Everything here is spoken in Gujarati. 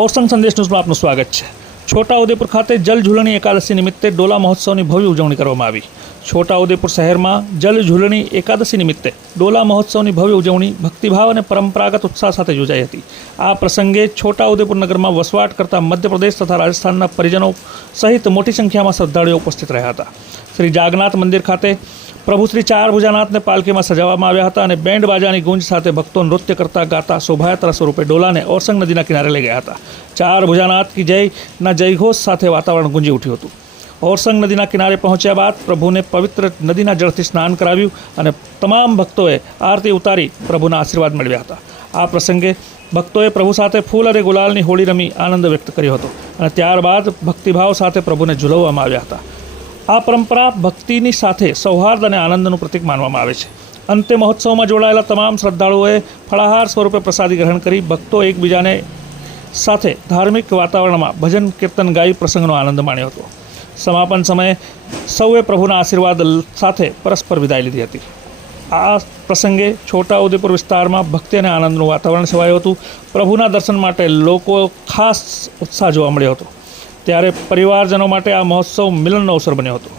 ઓરસંગ સંદેશ ન્યૂઝમાં આપનું સ્વાગત છે. છોટાઉદેપુર ખાતે જલ ઝૂલણી એકાદશી નિમિત્તે ડોલા મહોત્સવની ભવ્ય ઉજવણી કરવામાં આવી. છોટાઉદેપુર શહેરમાં જલ ઝૂલણી એકાદશી નિમિત્તે ડોલા મહોત્સવની ભવ્ય ઉજવણી ભક્તિભાવ અને પરંપરાગત ઉત્સાહ સાથે યોજાઈ હતી. આ પ્રસંગે છોટાઉદેપુર નગરમાં વસવાટ કરતા મધ્યપ્રદેશ તથા રાજસ્થાનના પરિજનો સહિત મોટી સંખ્યામાં શ્રદ્ધાળુઓ ઉપસ્થિત રહ્યા હતા. શ્રી જાગનાથ મંદિર ખાતે પ્રભુ શ્રી ચાર ભુજાનાથને પાલકીમાં સજાવવામાં આવ્યા હતા અને બેન્ડ બાજાની ગુંજ સાથે ભક્તો નૃત્ય કરતા ગાતા શોભાયાત્રા સ્વરૂપે ડોલાને ઓરસંગ નદીના કિનારે લઈ ગયા હતા. ચાર ભુજાનાથ કી જયના જયઘોષ સાથે વાતાવરણ ગુંજી ઉઠ્યું હતું. ઓરસંગ નદીના કિનારે પહોંચ્યા બાદ પ્રભુને પવિત્ર નદીના જળથી સ્નાન કરાવ્યું અને તમામ ભક્તોએ આરતી ઉતારી પ્રભુના આશીર્વાદ મેળવ્યા હતા. આ પ્રસંગે ભક્તોએ પ્રભુ સાથે ફૂલ અને ગુલાલની હોળી રમી આનંદ વ્યક્ત કર્યો હતો અને ત્યારબાદ ભક્તિભાવ સાથે પ્રભુને ઝુલવવામાં આવ્યા હતા. આ પરંપરા ભક્તિની સાથે સૌહાર્દ અને આનંદનું પ્રતીક માનવામાં આવે છે. અંતે મહોત્સવમાં જોડાયેલા તમામ શ્રદ્ધાળુઓએ ફળાહાર સ્વરૂપે પ્રસાદી ગ્રહણ કરી ભક્તો એકબીજાને સાથે ધાર્મિક વાતાવરણમાં ભજન, કીર્તન ગાઈ પ્રસંગનો આનંદ માણ્યો હતો. સમાપન સમયે સૌએ પ્રભુના આશીર્વાદ સાથે પરસ્પર વિદાય લીધી હતી. આ પ્રસંગે છોટાઉદેપુર વિસ્તારમાં ભક્તિ અને આનંદનું વાતાવરણ છવાયું હતું. પ્રભુના દર્શન માટે લોકો ખાસ ઉત્સાહ જોવા મળ્યો હતો. ત્યારે પરિવારજનો માટે આ મહોત્સવ મિલનનો અવસર બન્યો હતો.